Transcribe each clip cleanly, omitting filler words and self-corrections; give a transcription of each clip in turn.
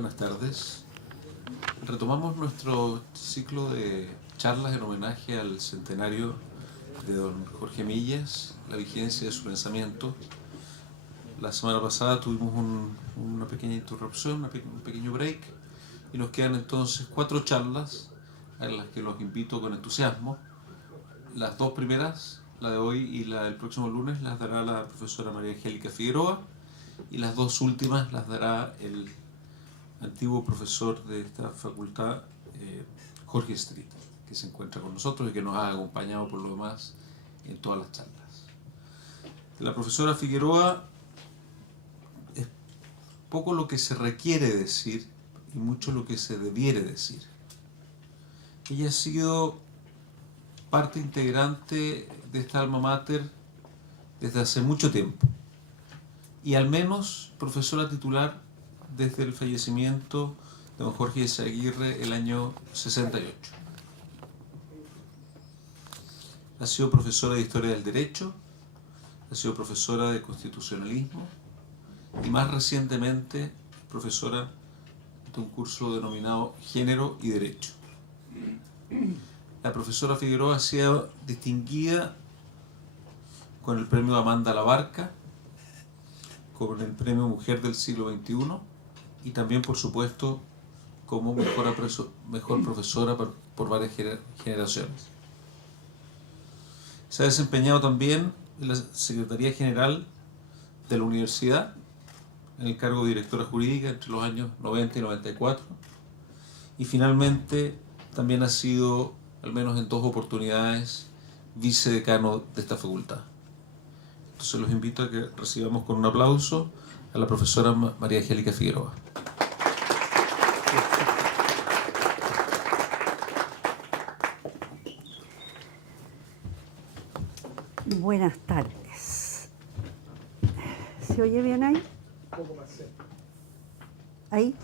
Buenas tardes. Retomamos nuestro ciclo de charlas en homenaje al centenario de don Jorge Millas, la vigencia de su pensamiento. La semana pasada tuvimos una pequeña interrupción, un pequeño break, y nos quedan entonces 4 charlas a las que los invito con entusiasmo. Las 2 primeras, la de hoy y la del próximo lunes, las dará la profesora María Angélica Figueroa, y las 2 últimas las dará el antiguo profesor de esta facultad, Jorge Street, que se encuentra con nosotros y que nos ha acompañado por lo demás en todas las charlas. La profesora Figueroa es poco lo que se requiere decir y mucho lo que se debiere decir. Ella ha sido parte integrante de esta alma mater desde hace mucho tiempo y al menos profesora titular desde el fallecimiento de don Jorge Aguirre el año 68. Ha sido profesora de Historia del Derecho, ha sido profesora de Constitucionalismo y más recientemente profesora de un curso denominado Género y Derecho. La profesora Figueroa ha sido distinguida con el premio Amanda Labarca, con el premio Mujer del Siglo XXI y también, por supuesto, como mejor profesora por varias generaciones. Se ha desempeñado también en la Secretaría General de la Universidad, en el cargo de directora jurídica entre los años 90 y 94, y finalmente también ha sido, al menos en 2 oportunidades, vicedecano de esta facultad. Entonces los invito a que recibamos con un aplauso a la profesora María Angélica Figueroa. Buenas tardes. ¿Se oye bien ahí? ¿Ahí?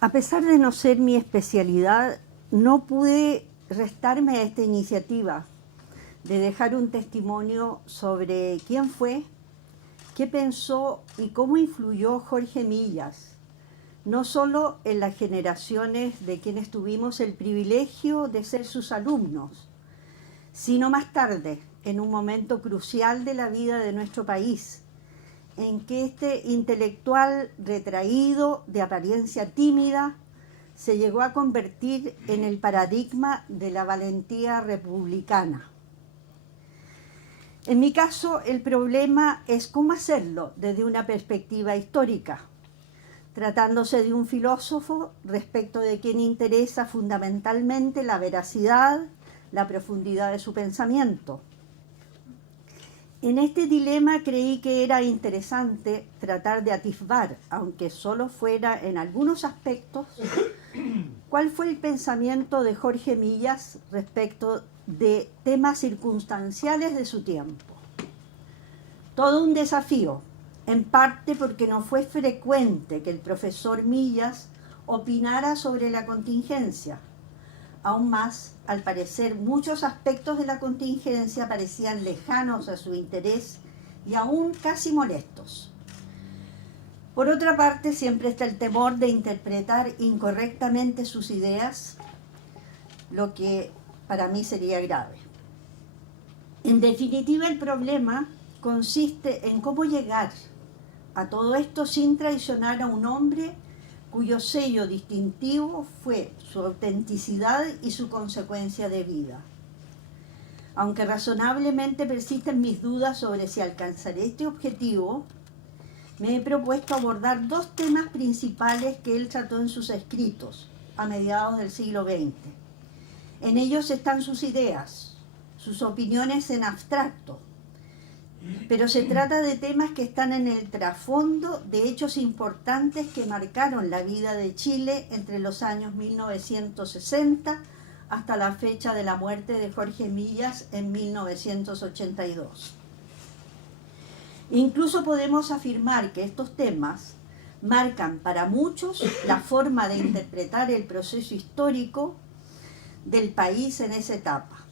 A pesar de no ser mi especialidad, no pude restarme a esta iniciativa de dejar un testimonio sobre quién fue, qué pensó y cómo influyó Jorge Millas, no solo en las generaciones de quienes tuvimos el privilegio de ser sus alumnos, sino más tarde, en un momento crucial de la vida de nuestro país, en que este intelectual retraído, de apariencia tímida, se llegó a convertir en el paradigma de la valentía republicana. En mi caso, el problema es cómo hacerlo desde una perspectiva histórica, tratándose de un filósofo respecto de quien interesa fundamentalmente la veracidad, la profundidad de su pensamiento. En este dilema creí que era interesante tratar de atisbar, aunque solo fuera en algunos aspectos, cuál fue el pensamiento de Jorge Millas respecto de temas circunstanciales de su tiempo. Todo un desafío, en parte porque no fue frecuente que el profesor Millas opinara sobre la contingencia. Aún más, al parecer, muchos aspectos de la contingencia parecían lejanos a su interés y aún casi molestos. Por otra parte, siempre está el temor de interpretar incorrectamente sus ideas, lo que para mí sería grave. En definitiva, el problema consiste en cómo llegar a todo esto sin traicionar a un hombre cuyo sello distintivo fue su autenticidad y su consecuencia de vida. Aunque razonablemente persisten mis dudas sobre si alcanzaré este objetivo, me he propuesto abordar 2 temas principales que él trató en sus escritos a mediados del siglo XX. En ellos están sus ideas, sus opiniones en abstracto, pero se trata de temas que están en el trasfondo de hechos importantes que marcaron la vida de Chile entre los años 1960 hasta la fecha de la muerte de Jorge Millas en 1982. Incluso podemos afirmar que estos temas marcan para muchos la forma de interpretar el proceso histórico del país en esa etapa.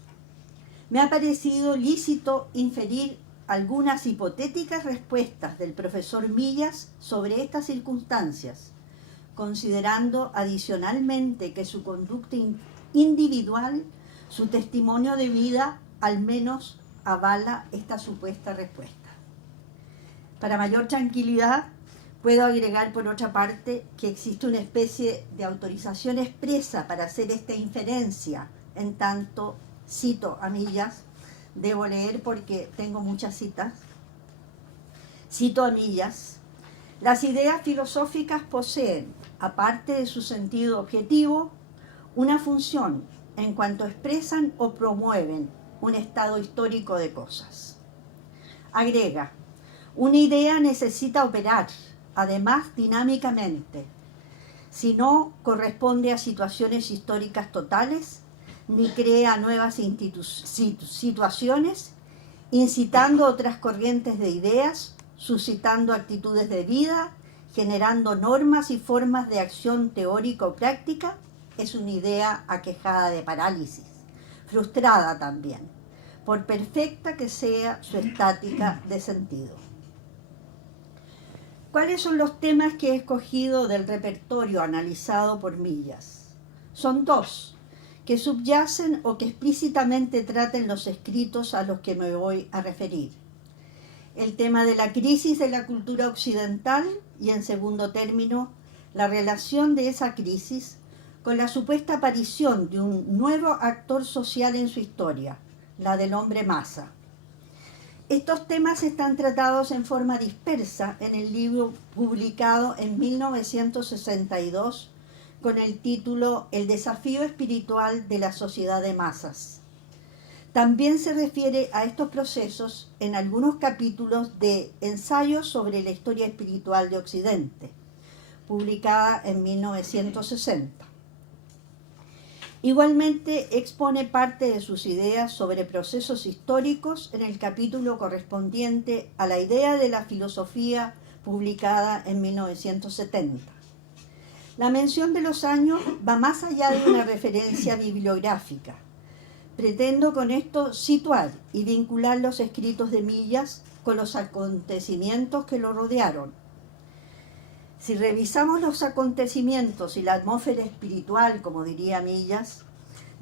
Me ha parecido lícito inferir algunas hipotéticas respuestas del profesor Millas sobre estas circunstancias, considerando adicionalmente que su conducta individual, su testimonio de vida, al menos avala esta supuesta respuesta. Para mayor tranquilidad, puedo agregar por otra parte que existe una especie de autorización expresa para hacer esta inferencia, en tanto, cito a Millas, debo leer porque tengo muchas citas, cito a Millas: las ideas filosóficas poseen, aparte de su sentido objetivo, una función en cuanto expresan o promueven un estado histórico de cosas. Agrega: una idea necesita operar, además dinámicamente, si no corresponde a situaciones históricas totales, ni crea nuevas situaciones, incitando otras corrientes de ideas, suscitando actitudes de vida, generando normas y formas de acción teórica o práctica, es una idea aquejada de parálisis, frustrada también, por perfecta que sea su estática de sentido. ¿Cuáles son los temas que he escogido del repertorio analizado por Millas? Son dos, que subyacen o que explícitamente traten los escritos a los que me voy a referir. El tema de la crisis de la cultura occidental y, en segundo término, la relación de esa crisis con la supuesta aparición de un nuevo actor social en su historia, la del hombre masa. Estos temas están tratados en forma dispersa en el libro publicado en 1962 con el título El desafío espiritual de la sociedad de masas. También se refiere a estos procesos en algunos capítulos de Ensayos sobre la historia espiritual de Occidente, publicada en 1960. Igualmente expone parte de sus ideas sobre procesos históricos en el capítulo correspondiente a la idea de la filosofía, publicada en 1970. La mención de los años va más allá de una referencia bibliográfica. Pretendo con esto situar y vincular los escritos de Millas con los acontecimientos que lo rodearon. Si revisamos los acontecimientos y la atmósfera espiritual, como diría Millas,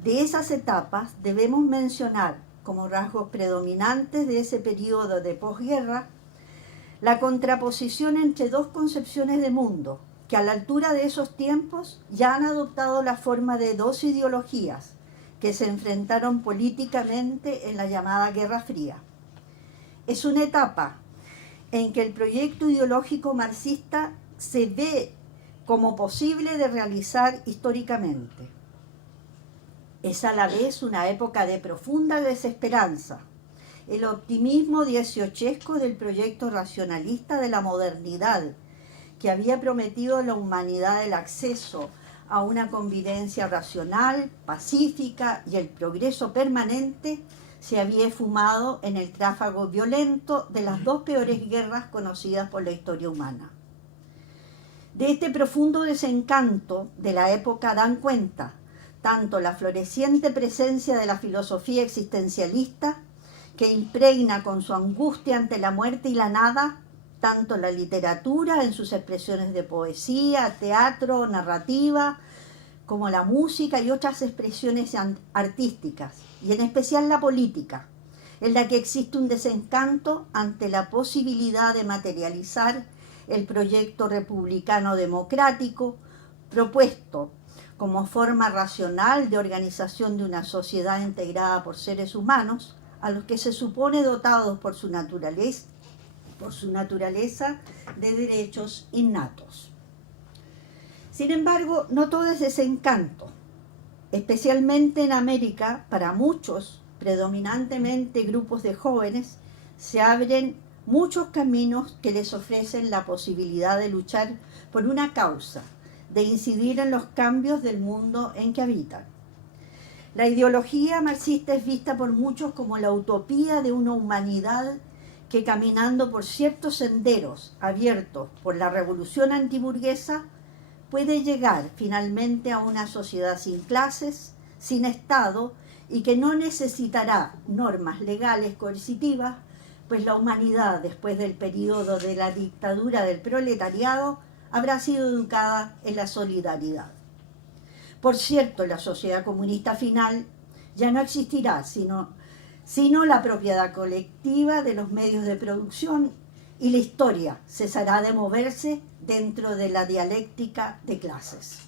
de esas etapas debemos mencionar como rasgos predominantes de ese periodo de posguerra la contraposición entre dos concepciones de mundo que a la altura de esos tiempos ya han adoptado la forma de dos ideologías que se enfrentaron políticamente en la llamada Guerra Fría. Es una etapa en que el proyecto ideológico marxista se ve como posible de realizar históricamente. Es a la vez una época de profunda desesperanza. El optimismo dieciochesco del proyecto racionalista de la modernidad, que había prometido a la humanidad el acceso a una convivencia racional, pacífica y el progreso permanente, se había esfumado en el tráfago violento de las dos peores guerras conocidas por la historia humana. De este profundo desencanto de la época dan cuenta tanto la floreciente presencia de la filosofía existencialista, que impregna con su angustia ante la muerte y la nada, tanto la literatura en sus expresiones de poesía, teatro, narrativa, como la música y otras expresiones artísticas, y en especial la política, en la que existe un desencanto ante la posibilidad de materializar el proyecto republicano democrático propuesto como forma racional de organización de una sociedad integrada por seres humanos a los que se supone dotados por su naturaleza de derechos innatos. Sin embargo, no todo es desencanto. Especialmente en América, para muchos, predominantemente grupos de jóvenes, se abren muchos caminos que les ofrecen la posibilidad de luchar por una causa, de incidir en los cambios del mundo en que habitan. La ideología marxista es vista por muchos como la utopía de una humanidad que, caminando por ciertos senderos abiertos por la revolución antiburguesa, puede llegar finalmente a una sociedad sin clases, sin Estado, y que no necesitará normas legales coercitivas pues la humanidad, después del período de la dictadura del proletariado, habrá sido educada en la solidaridad. Por cierto, la sociedad comunista final ya no existirá, sino la propiedad colectiva de los medios de producción, y la historia cesará de moverse dentro de la dialéctica de clases.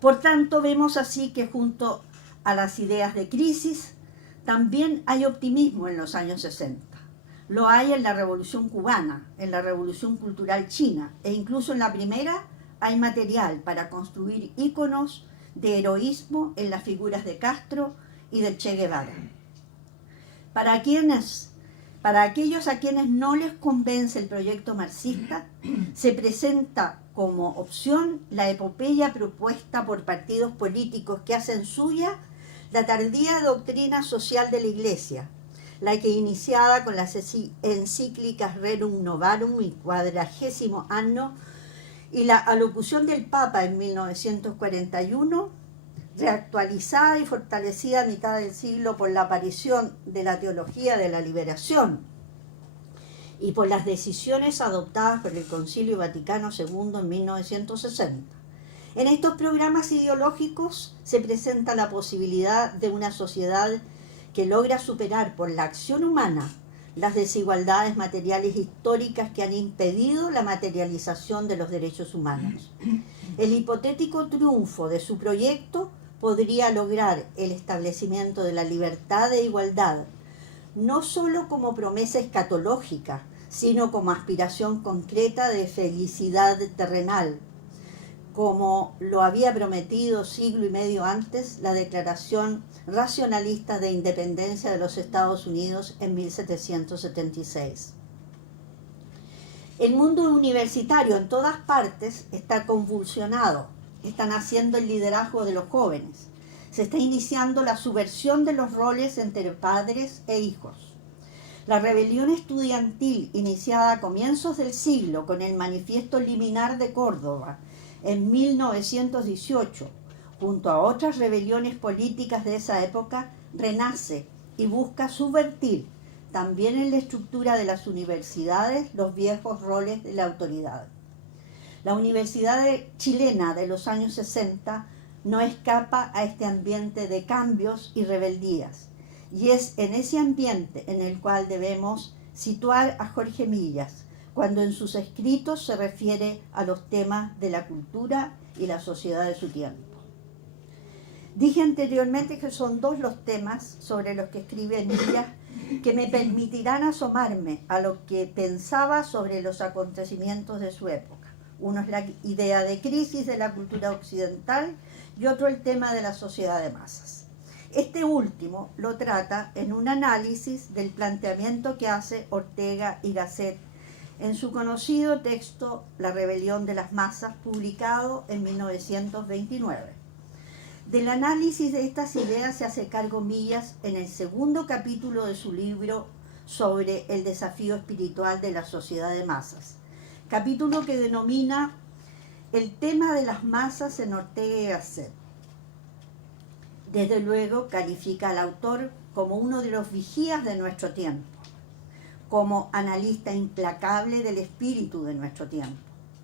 Por tanto, vemos así que junto a las ideas de crisis, también hay optimismo en los años 60. Lo hay en la Revolución Cubana, en la Revolución Cultural China, e incluso en la primera hay material para construir íconos de heroísmo en las figuras de Castro y de Che Guevara. Para aquellos a quienes no les convence el proyecto marxista, se presenta como opción la epopeya propuesta por partidos políticos que hacen suya la tardía doctrina social de la Iglesia, la que iniciada con las encíclicas Rerum Novarum y 40º Anno y la alocución del Papa en 1941, reactualizada y fortalecida a mitad del siglo por la aparición de la teología de la liberación y por las decisiones adoptadas por el Concilio Vaticano II en 1960. En estos programas ideológicos se presenta la posibilidad de una sociedad que logra superar por la acción humana las desigualdades materiales históricas que han impedido la materialización de los derechos humanos. El hipotético triunfo de su proyecto podría lograr el establecimiento de la libertad e igualdad, no solo como promesa escatológica, sino como aspiración concreta de felicidad terrenal, como lo había prometido siglo y medio antes la Declaración Racionalista de Independencia de los Estados Unidos en 1776. El mundo universitario en todas partes está convulsionado, está naciendo el liderazgo de los jóvenes, se está iniciando la subversión de los roles entre padres e hijos. La rebelión estudiantil iniciada a comienzos del siglo con el Manifiesto Liminar de Córdoba en 1918, junto a otras rebeliones políticas de esa época, renace y busca subvertir también en la estructura de las universidades los viejos roles de la autoridad. La Universidad chilena de los años 60 no escapa a este ambiente de cambios y rebeldías, y es en ese ambiente en el cual debemos situar a Jorge Millas, cuando en sus escritos se refiere a los temas de la cultura y la sociedad de su tiempo. Dije anteriormente que son dos los temas sobre los que escribe Millas que me permitirán asomarme a lo que pensaba sobre los acontecimientos de su época. Uno es la idea de crisis de la cultura occidental y otro el tema de la sociedad de masas. Este último lo trata en un análisis del planteamiento que hace Ortega y Gasset en su conocido texto La rebelión de las masas, publicado en 1929. Del análisis de estas ideas se hace cargo Millas en el segundo capítulo de su libro sobre el desafío espiritual de la sociedad de masas, capítulo que denomina El tema de las masas en Ortega y Gasset. Desde luego califica al autor como uno de los vigías de nuestro tiempo, como analista implacable del espíritu de nuestro tiempo.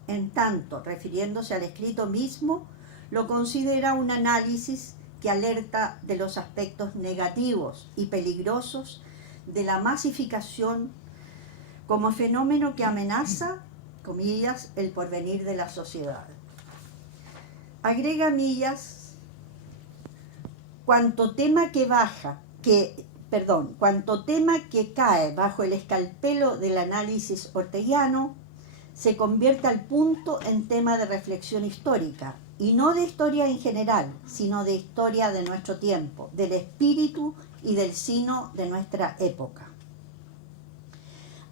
En tanto, refiriéndose al escrito mismo, lo considera un análisis que alerta de los aspectos negativos y peligrosos de la masificación como fenómeno que amenaza, comillas, el porvenir de la sociedad. Agrega Millas, cuanto tema que cae bajo el escalpelo del análisis orteguiano se convierte al punto en tema de reflexión histórica, y no de historia en general, sino de historia de nuestro tiempo, del espíritu y del sino de nuestra época.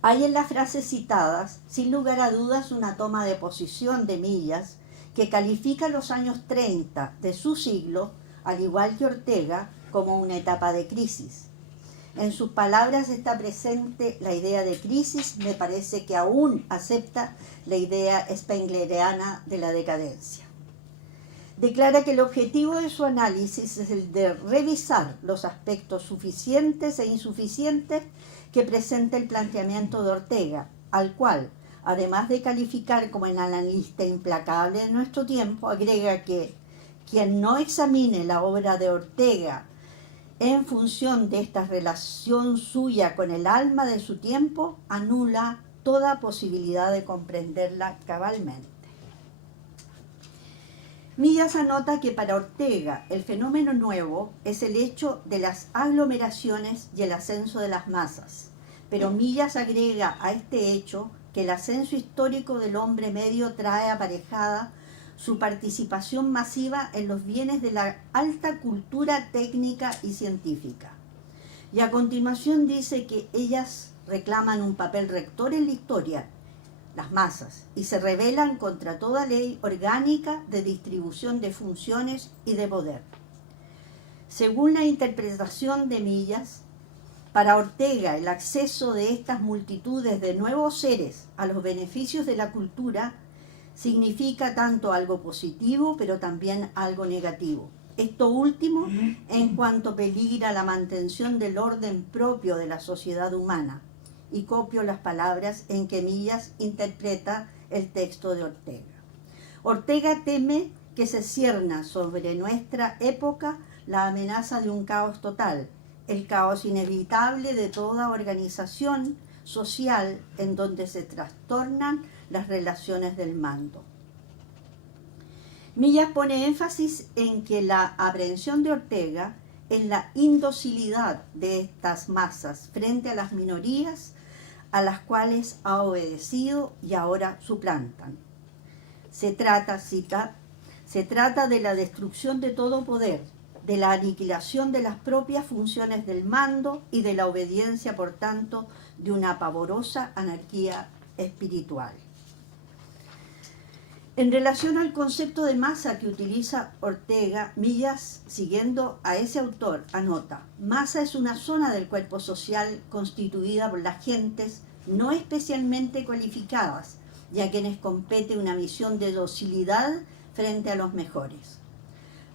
Hay en las frases citadas, sin lugar a dudas, una toma de posición de Millas que califica los años 30 de su siglo, al igual que Ortega, como una etapa de crisis. En sus palabras está presente la idea de crisis, me parece que aún acepta la idea spengleriana de la decadencia. declara que el objetivo de su análisis es el de revisar los aspectos suficientes e insuficientes que presenta el planteamiento de Ortega, al cual, además de calificar como el analista implacable de nuestro tiempo, agrega que quien no examine la obra de Ortega en función de esta relación suya con el alma de su tiempo, anula toda posibilidad de comprenderla cabalmente. Millas anota que para Ortega el fenómeno nuevo es el hecho de las aglomeraciones y el ascenso de las masas, pero Millas agrega a este hecho que el ascenso histórico del hombre medio trae aparejada su participación masiva en los bienes de la alta cultura técnica y científica. Y a continuación dice que ellas reclaman un papel rector en la historia, las masas, y se rebelan contra toda ley orgánica de distribución de funciones y de poder. Según la interpretación de Millas, para Ortega el acceso de estas multitudes de nuevos seres a los beneficios de la cultura significa tanto algo positivo, pero también algo negativo. Esto último en cuanto peligra la mantención del orden propio de la sociedad humana. Y copio las palabras en que Millas interpreta el texto de Ortega. Ortega teme que se cierna sobre nuestra época la amenaza de un caos total, el caos inevitable de toda organización social en donde se trastornan las relaciones del mando. Millas pone énfasis en que la aprehensión de Ortega es la indocilidad de estas masas frente a las minorías a las cuales ha obedecido y ahora suplantan. Se trata de la destrucción de todo poder, de la aniquilación de las propias funciones del mando y de la obediencia, por tanto, de una pavorosa anarquía espiritual. En relación al concepto de masa que utiliza Ortega, Millas, siguiendo a ese autor, anota: masa es una zona del cuerpo social constituida por las gentes no especialmente cualificadas y a quienes compete una misión de docilidad frente a los mejores.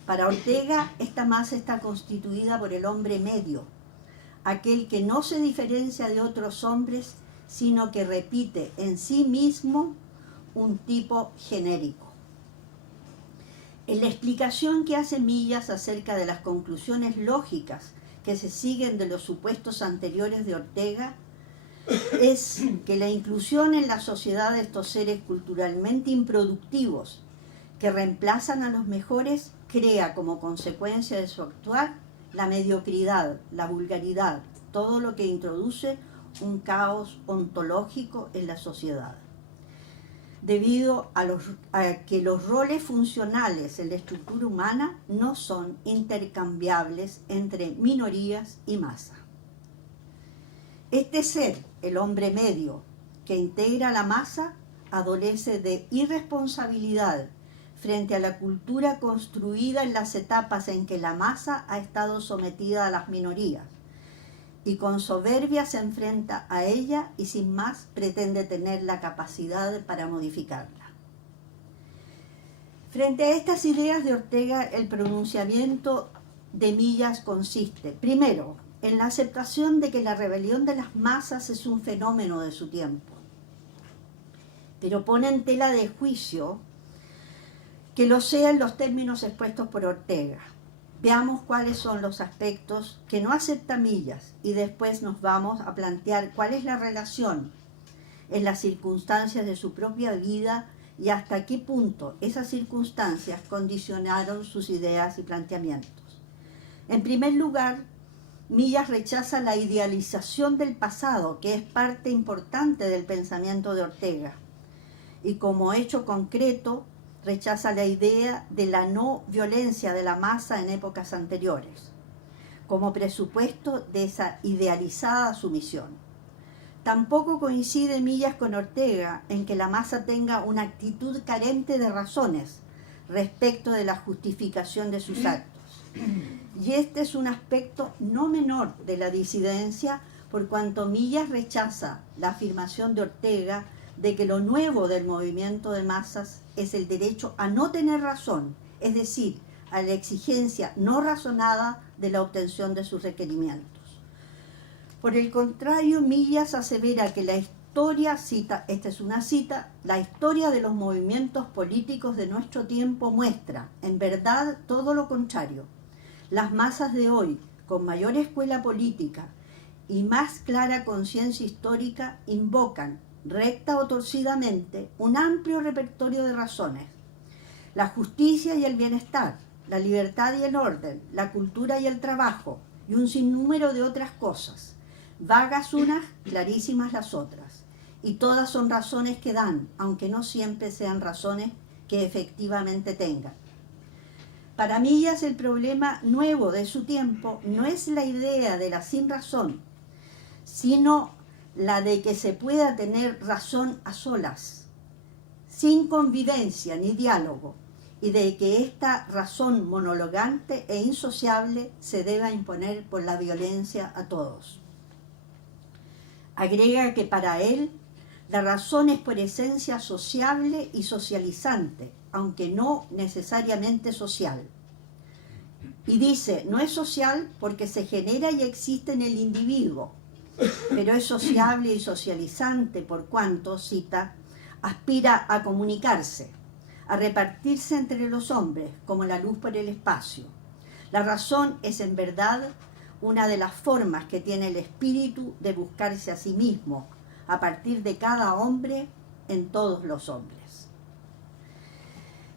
Para Ortega, esta masa está constituida por el hombre medio, aquel que no se diferencia de otros hombres, sino que repite en sí mismo un tipo genérico. En la explicación que hace Millas acerca de las conclusiones lógicas que se siguen de los supuestos anteriores de Ortega, es que la inclusión en la sociedad de estos seres culturalmente improductivos que reemplazan a los mejores crea como consecuencia de su actuar la mediocridad, la vulgaridad, todo lo que introduce un caos ontológico en la sociedad. Debido a que los roles funcionales en la estructura humana no son intercambiables entre minorías y masa. Este ser, el hombre medio, que integra la masa, adolece de irresponsabilidad frente a la cultura construida en las etapas en que la masa ha estado sometida a las minorías, y con soberbia se enfrenta a ella y sin más pretende tener la capacidad para modificarla. Frente a estas ideas de Ortega, el pronunciamiento de Millas consiste, primero, en la aceptación de que la rebelión de las masas es un fenómeno de su tiempo, pero pone en tela de juicio que lo sea en los términos expuestos por Ortega. Veamos cuáles son los aspectos que no acepta Millas y después nos vamos a plantear cuál es la relación en las circunstancias de su propia vida y hasta qué punto esas circunstancias condicionaron sus ideas y planteamientos. En primer lugar, Millas rechaza la idealización del pasado, que es parte importante del pensamiento de Ortega, y como hecho concreto, rechaza la idea de la no violencia de la masa en épocas anteriores, como presupuesto de esa idealizada sumisión. Tampoco coincide Millas con Ortega en que la masa tenga una actitud carente de razones respecto de la justificación de sus actos. Y este es un aspecto no menor de la disidencia, por cuanto Millas rechaza la afirmación de Ortega de que lo nuevo del movimiento de masas es el derecho a no tener razón es decir, a la exigencia no razonada de la obtención de sus requerimientos. Por el contrario, Millas asevera que la historia, esta es una cita, la historia de los movimientos políticos de nuestro tiempo muestra, en verdad, todo lo contrario. Las masas de hoy, con mayor escuela política y más clara conciencia histórica, invocan, recta o torcidamente, un amplio repertorio de razones: la justicia y el bienestar, la libertad y el orden, la cultura y el trabajo, y un sinnúmero de otras cosas, vagas unas, clarísimas las otras, y todas son razones que dan, aunque no siempre sean razones que efectivamente tengan. Para Millas, el problema nuevo de su tiempo no es la idea de la sinrazón, sino la de que se pueda tener razón a solas, sin convivencia ni diálogo, y de que esta razón monologante e insociable se deba imponer por la violencia a todos. Agrega que para él la razón es por esencia sociable y socializante, aunque no necesariamente social. Y dice, no es social porque se genera y existe en el individuo, pero es sociable y socializante por cuanto, cita, aspira a comunicarse, a repartirse entre los hombres como la luz por el espacio. La razón es en verdad una de las formas que tiene el espíritu de buscarse a sí mismo, a partir de cada hombre en todos los hombres.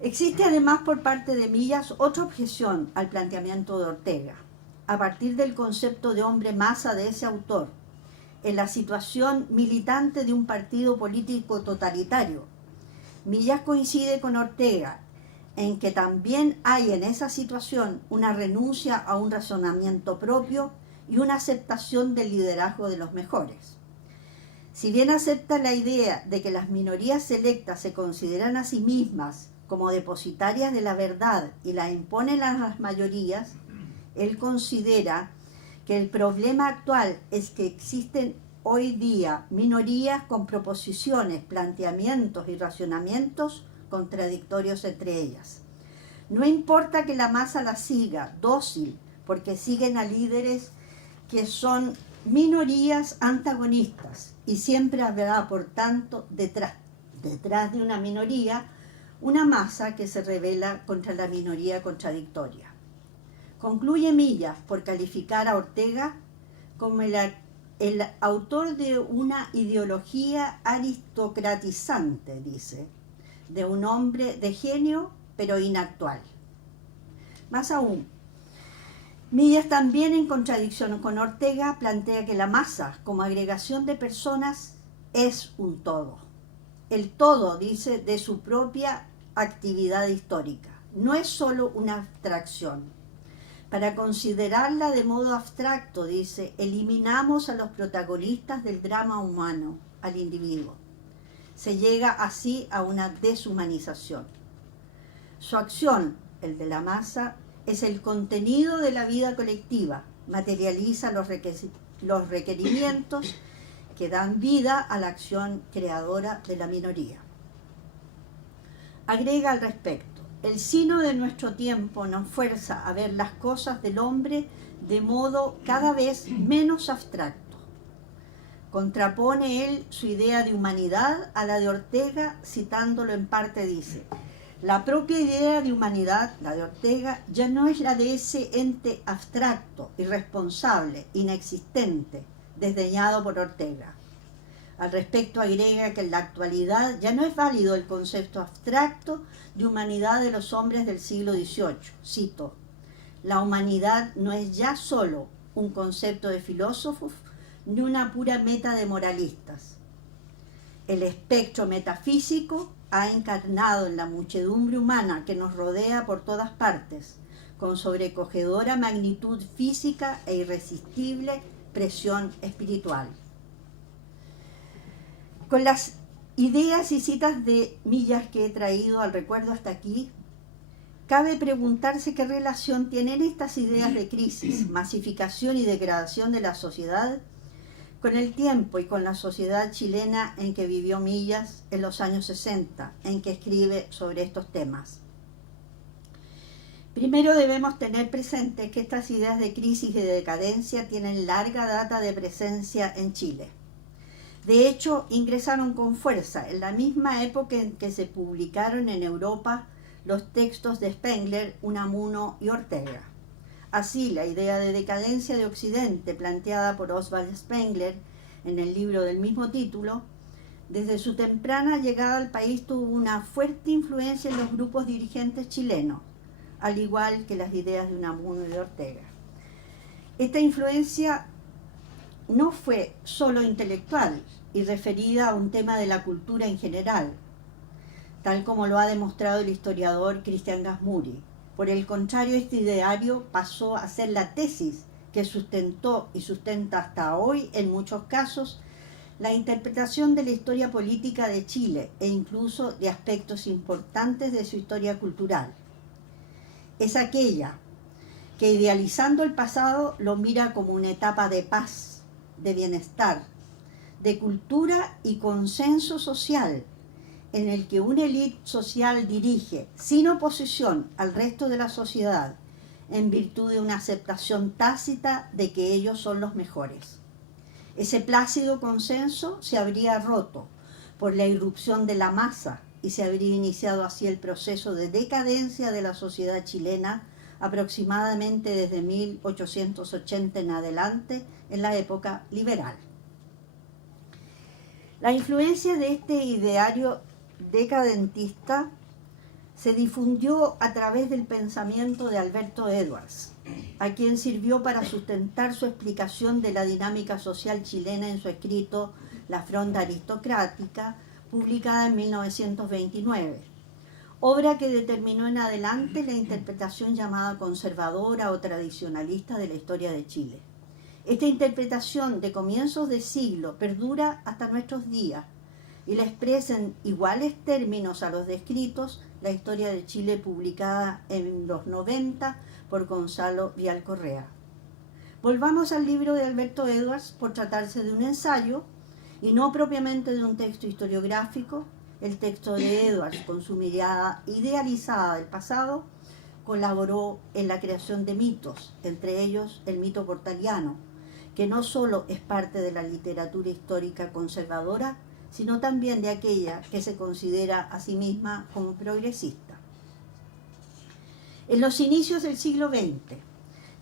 Existe además por parte de Millas otra objeción al planteamiento de Ortega, a partir del concepto de hombre masa de ese autor, en la situación militante de un partido político totalitario. Millas coincide con Ortega en que también hay en esa situación una renuncia a un razonamiento propio y una aceptación del liderazgo de los mejores. Si bien acepta la idea de que las minorías selectas se consideran a sí mismas como depositarias de la verdad y la imponen a las mayorías, él considera que el problema actual es que existen hoy día minorías con proposiciones, planteamientos y razonamientos contradictorios entre ellas. No importa que la masa la siga, dócil, porque siguen a líderes que son minorías antagonistas, y siempre habrá, por tanto, detrás de una minoría, una masa que se rebela contra la minoría contradictoria. Concluye Millas por calificar a Ortega como el autor de una ideología aristocratizante, dice, de un hombre de genio pero inactual. Más aún, Millas, también en contradicción con Ortega, plantea que la masa como agregación de personas es un todo. El todo, dice, de su propia actividad histórica. No es solo una abstracción. Para considerarla de modo abstracto, dice, eliminamos a los protagonistas del drama humano, al individuo. Se llega así a una deshumanización. Su acción, el de la masa, es el contenido de la vida colectiva, materializa los requerimientos que dan vida a la acción creadora de la minoría. Agrega al respecto, el sino de nuestro tiempo nos fuerza a ver las cosas del hombre de modo cada vez menos abstracto. Contrapone él su idea de humanidad a la de Ortega, citándolo en parte, dice: la propia idea de humanidad, la de Ortega, ya no es la de ese ente abstracto, irresponsable, inexistente, desdeñado por Ortega. Al respecto agrega que en la actualidad ya no es válido el concepto abstracto de humanidad de los hombres del siglo XVIII. Cito, la humanidad no es ya solo un concepto de filósofos ni una pura meta de moralistas. El espectro metafísico ha encarnado en la muchedumbre humana que nos rodea por todas partes, con sobrecogedora magnitud física e irresistible presión espiritual. Con las ideas y citas de Millas que he traído al recuerdo hasta aquí, cabe preguntarse qué relación tienen estas ideas de crisis, masificación y degradación de la sociedad con el tiempo y con la sociedad chilena en que vivió Millas en los años 60, en que escribe sobre estos temas. Primero debemos tener presente que estas ideas de crisis y de decadencia tienen larga data de presencia en Chile. De hecho, ingresaron con fuerza en la misma época en que se publicaron en Europa los textos de Spengler, Unamuno y Ortega. Así, la idea de decadencia de Occidente, planteada por Oswald Spengler en el libro del mismo título, desde su temprana llegada al país tuvo una fuerte influencia en los grupos dirigentes chilenos, al igual que las ideas de Unamuno y de Ortega. Esta influencia no fue solo intelectual y referida a un tema de la cultura en general, tal como lo ha demostrado el historiador Cristian Gasmuri. Por el contrario, este ideario pasó a ser la tesis que sustentó y sustenta hasta hoy, en muchos casos, la interpretación de la historia política de Chile e incluso de aspectos importantes de su historia cultural. Es aquella que, idealizando el pasado, lo mira como una etapa de paz, de bienestar, de cultura y consenso social, en el que una élite social dirige, sin oposición al resto de la sociedad, en virtud de una aceptación tácita de que ellos son los mejores. Ese plácido consenso se habría roto por la irrupción de la masa y se habría iniciado así el proceso de decadencia de la sociedad chilena aproximadamente desde 1880 en adelante, en la época liberal. La influencia de este ideario decadentista se difundió a través del pensamiento de Alberto Edwards, a quien sirvió para sustentar su explicación de la dinámica social chilena en su escrito La Fronda Aristocrática, publicada en 1929, obra que determinó en adelante la interpretación llamada conservadora o tradicionalista de la historia de Chile. Esta interpretación de comienzos de siglo perdura hasta nuestros días y la expresa en iguales términos a los descritos la historia de Chile publicada en los 90 por Gonzalo Vial Correa. Volvamos al libro de Alberto Edwards por tratarse de un ensayo y no propiamente de un texto historiográfico. El texto de Edwards, con su mirada idealizada del pasado, colaboró en la creación de mitos, entre ellos el mito portaliano, que no solo es parte de la literatura histórica conservadora, sino también de aquella que se considera a sí misma como progresista. En los inicios del siglo XX,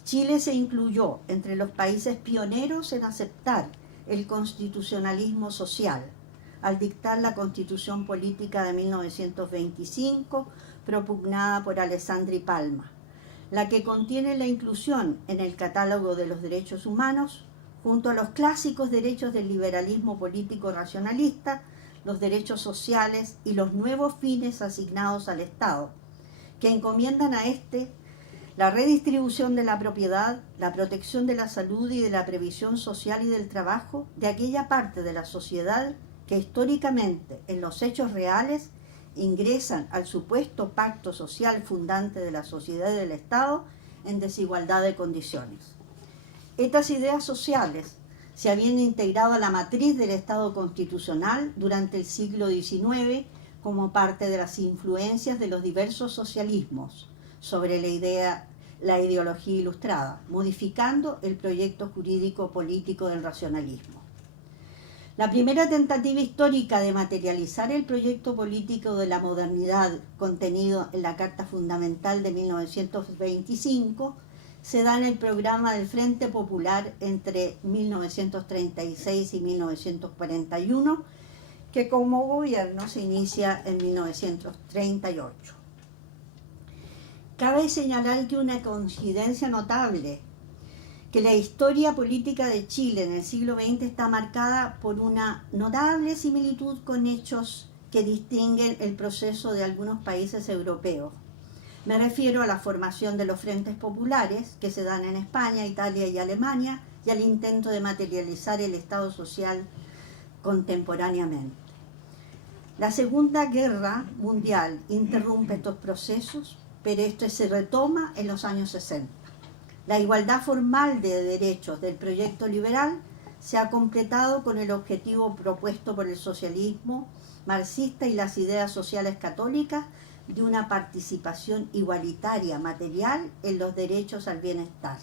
Chile se incluyó entre los países pioneros en aceptar el constitucionalismo social, al dictar la Constitución Política de 1925, propugnada por Alessandri Palma, la que contiene la inclusión en el catálogo de los derechos humanos, junto a los clásicos derechos del liberalismo político racionalista, los derechos sociales y los nuevos fines asignados al Estado, que encomiendan a éste la redistribución de la propiedad, la protección de la salud y de la previsión social y del trabajo de aquella parte de la sociedad que históricamente, en los hechos reales, ingresan al supuesto pacto social fundante de la sociedad y del Estado en desigualdad de condiciones. Estas ideas sociales se habían integrado a la matriz del Estado constitucional durante el siglo XIX como parte de las influencias de los diversos socialismos sobre la ideología ilustrada, modificando el proyecto jurídico político del racionalismo. La primera tentativa histórica de materializar el proyecto político de la modernidad contenido en la Carta Fundamental de 1925 se da en el programa del Frente Popular entre 1936 y 1941, que como gobierno se inicia en 1938. Cabe señalar que una coincidencia notable, que la historia política de Chile en el siglo XX está marcada por una notable similitud con hechos que distinguen el proceso de algunos países europeos. Me refiero a la formación de los frentes populares que se dan en España, Italia y Alemania y al intento de materializar el Estado social contemporáneamente. La Segunda Guerra Mundial interrumpe estos procesos, pero esto se retoma en los años 60. La igualdad formal de derechos del proyecto liberal se ha completado con el objetivo propuesto por el socialismo marxista y las ideas sociales católicas de una participación igualitaria material en los derechos al bienestar.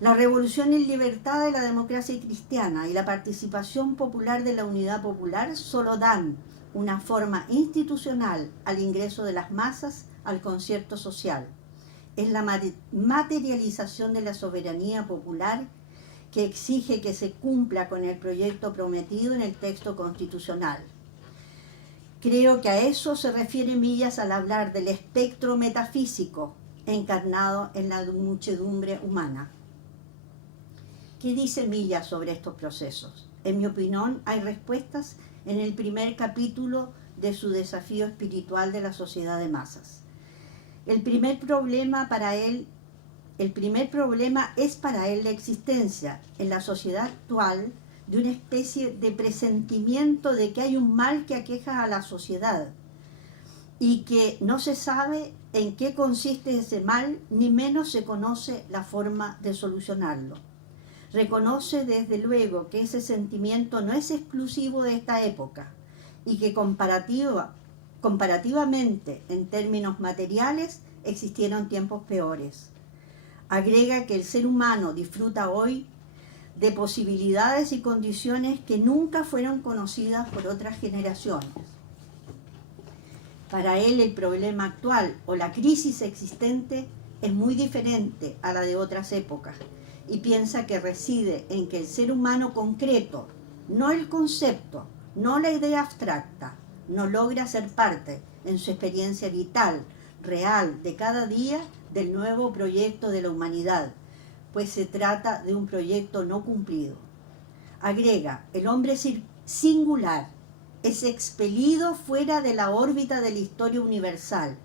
La revolución en libertad de la democracia cristiana y la participación popular de la unidad popular solo dan una forma institucional al ingreso de las masas al concierto social. Es la materialización de la soberanía popular que exige que se cumpla con el proyecto prometido en el texto constitucional. Creo que a eso se refiere Millas al hablar del espectro metafísico encarnado en la muchedumbre humana. ¿Qué dice Millas sobre estos procesos? En mi opinión, hay respuestas en el primer capítulo de su desafío espiritual de la sociedad de masas. El primer problema es para él la existencia en la sociedad actual de una especie de presentimiento de que hay un mal que aqueja a la sociedad y que no se sabe en qué consiste ese mal, ni menos se conoce la forma de solucionarlo. Reconoce desde luego que ese sentimiento no es exclusivo de esta época y que comparativamente en términos materiales existieron tiempos peores. Agrega que el ser humano disfruta hoy de posibilidades y condiciones que nunca fueron conocidas por otras generaciones. Para él el problema actual o la crisis existente es muy diferente a la de otras épocas y piensa que reside en que el ser humano concreto, no el concepto, no la idea abstracta, no logra ser parte en su experiencia vital, real, de cada día del nuevo proyecto de la humanidad, pues se trata de un proyecto no cumplido. Agrega, el hombre singular es expelido fuera de la órbita de la historia universal.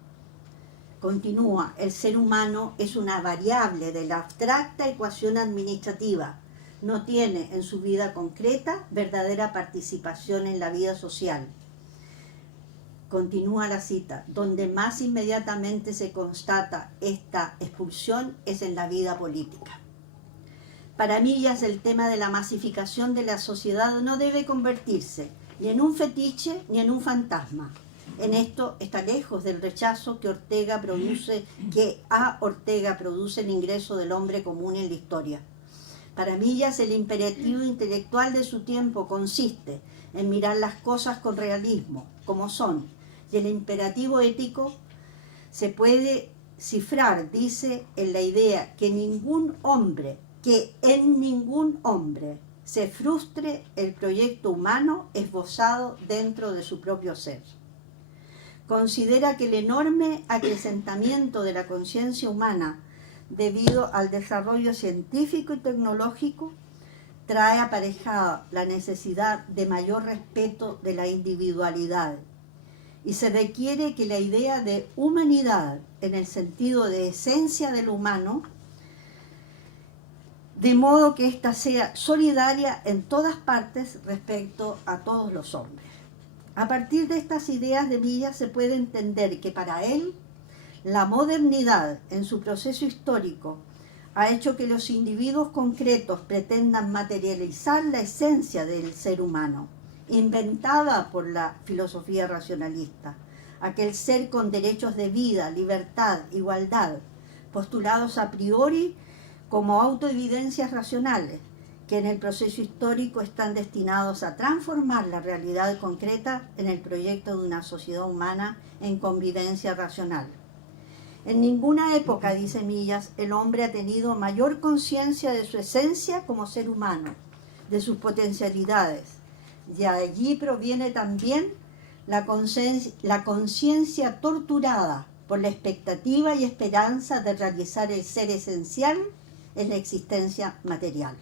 Continúa, el ser humano es una variable de la abstracta ecuación administrativa. No tiene en su vida concreta verdadera participación en la vida social. Continúa la cita, donde más inmediatamente se constata esta expulsión es en la vida política. Para Millas, el tema de la masificación de la sociedad no debe convertirse ni en un fetiche ni en un fantasma. En esto está lejos del rechazo que Ortega produce el ingreso del hombre común en la historia. Para Millas, el imperativo intelectual de su tiempo consiste en mirar las cosas con realismo, como son, y el imperativo ético se puede cifrar, dice, en la idea que en ningún hombre se frustre el proyecto humano esbozado dentro de su propio ser. Considera que el enorme acrecentamiento de la conciencia humana debido al desarrollo científico y tecnológico trae aparejada la necesidad de mayor respeto de la individualidad y se requiere que la idea de humanidad en el sentido de esencia del humano, de modo que ésta sea solidaria en todas partes respecto a todos los hombres. A partir de estas ideas de Millas se puede entender que para él la modernidad en su proceso histórico ha hecho que los individuos concretos pretendan materializar la esencia del ser humano, inventada por la filosofía racionalista, aquel ser con derechos de vida, libertad, igualdad, postulados a priori como autoevidencias racionales, que en el proceso histórico están destinados a transformar la realidad concreta en el proyecto de una sociedad humana en convivencia racional. En ninguna época, dice Millas, el hombre ha tenido mayor conciencia de su esencia como ser humano, de sus potencialidades. De allí proviene también la conciencia torturada por la expectativa y esperanza de realizar el ser esencial en la existencia material.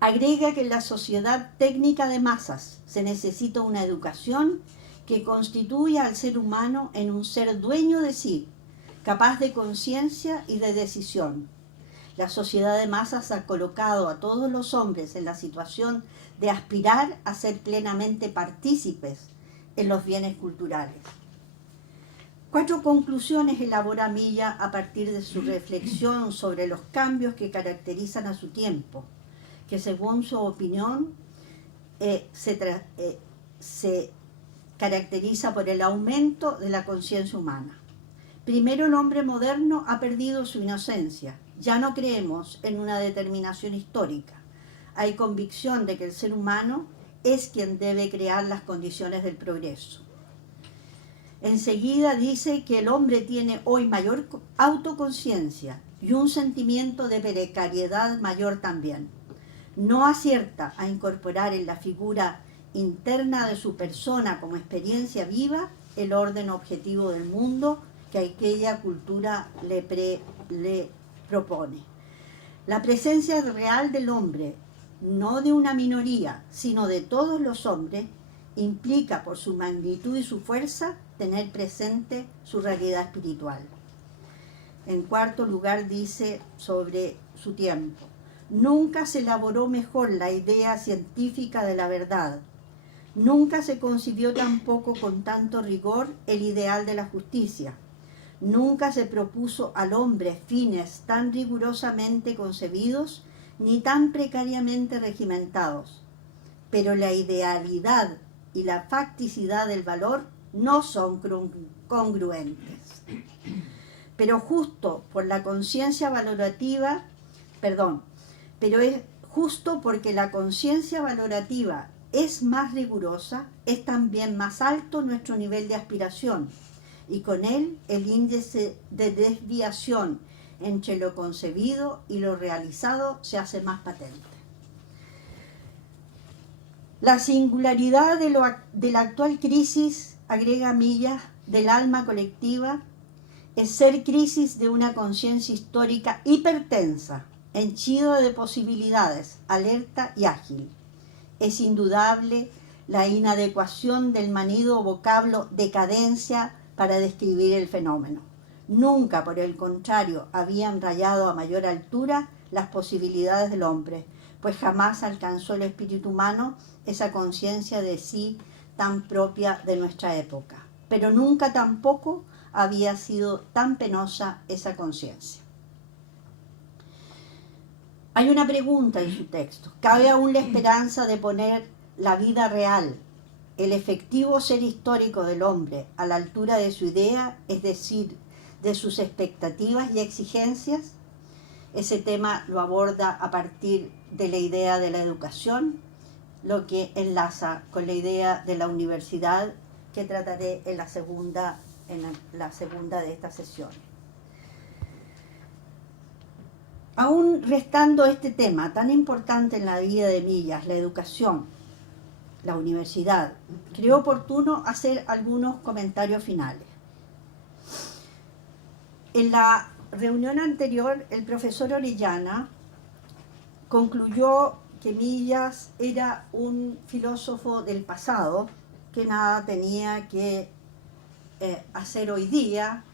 Agrega que en la sociedad técnica de masas se necesita una educación que constituya al ser humano en un ser dueño de sí, capaz de conciencia y de decisión. La sociedad de masas ha colocado a todos los hombres en la situación de aspirar a ser plenamente partícipes en los bienes culturales. 4 conclusiones elabora Millas a partir de su reflexión sobre los cambios que caracterizan a su tiempo, que según su opinión se caracteriza por el aumento de la conciencia humana. Primero, el hombre moderno ha perdido su inocencia. Ya no creemos en una determinación histórica. Hay convicción de que el ser humano es quien debe crear las condiciones del progreso. Enseguida dice que el hombre tiene hoy mayor autoconciencia y un sentimiento de precariedad mayor también. No acierta a incorporar en la figura interna de su persona como experiencia viva el orden objetivo del mundo que aquella cultura le propone. La presencia real del hombre, no de una minoría, sino de todos los hombres, implica por su magnitud y su fuerza tener presente su realidad espiritual. En cuarto lugar dice sobre su tiempo: nunca se elaboró mejor la idea científica de la verdad. Nunca se concibió tampoco con tanto rigor el ideal de la justicia. Nunca se propuso al hombre fines tan rigurosamente concebidos ni tan precariamente regimentados. Pero la idealidad y la facticidad del valor no son congruentes. Pero justo por la conciencia valorativa, pero es justo porque la conciencia valorativa es más rigurosa, es también más alto nuestro nivel de aspiración, y con él el índice de desviación entre lo concebido y lo realizado se hace más patente. La singularidad de la actual crisis, agrega Millas, del alma colectiva, es ser crisis de una conciencia histórica hipertensa, henchida de posibilidades, alerta y ágil. Es indudable la inadecuación del manido vocablo decadencia para describir el fenómeno. Nunca, por el contrario, habían rayado a mayor altura las posibilidades del hombre, pues jamás alcanzó el espíritu humano esa conciencia de sí tan propia de nuestra época. Pero nunca tampoco había sido tan penosa esa conciencia. Hay una pregunta en su texto. ¿Cabe aún la esperanza de poner la vida real, el efectivo ser histórico del hombre, a la altura de su idea, es decir, de sus expectativas y exigencias? Ese tema lo aborda a partir de la idea de la educación, lo que enlaza con la idea de la universidad, que trataré en la segunda de estas sesiones. Aún restando este tema tan importante en la vida de Millas, la educación, la universidad, creo oportuno hacer algunos comentarios finales. En la reunión anterior, el profesor Orellana concluyó que Millas era un filósofo del pasado, que nada tenía que hacer hoy día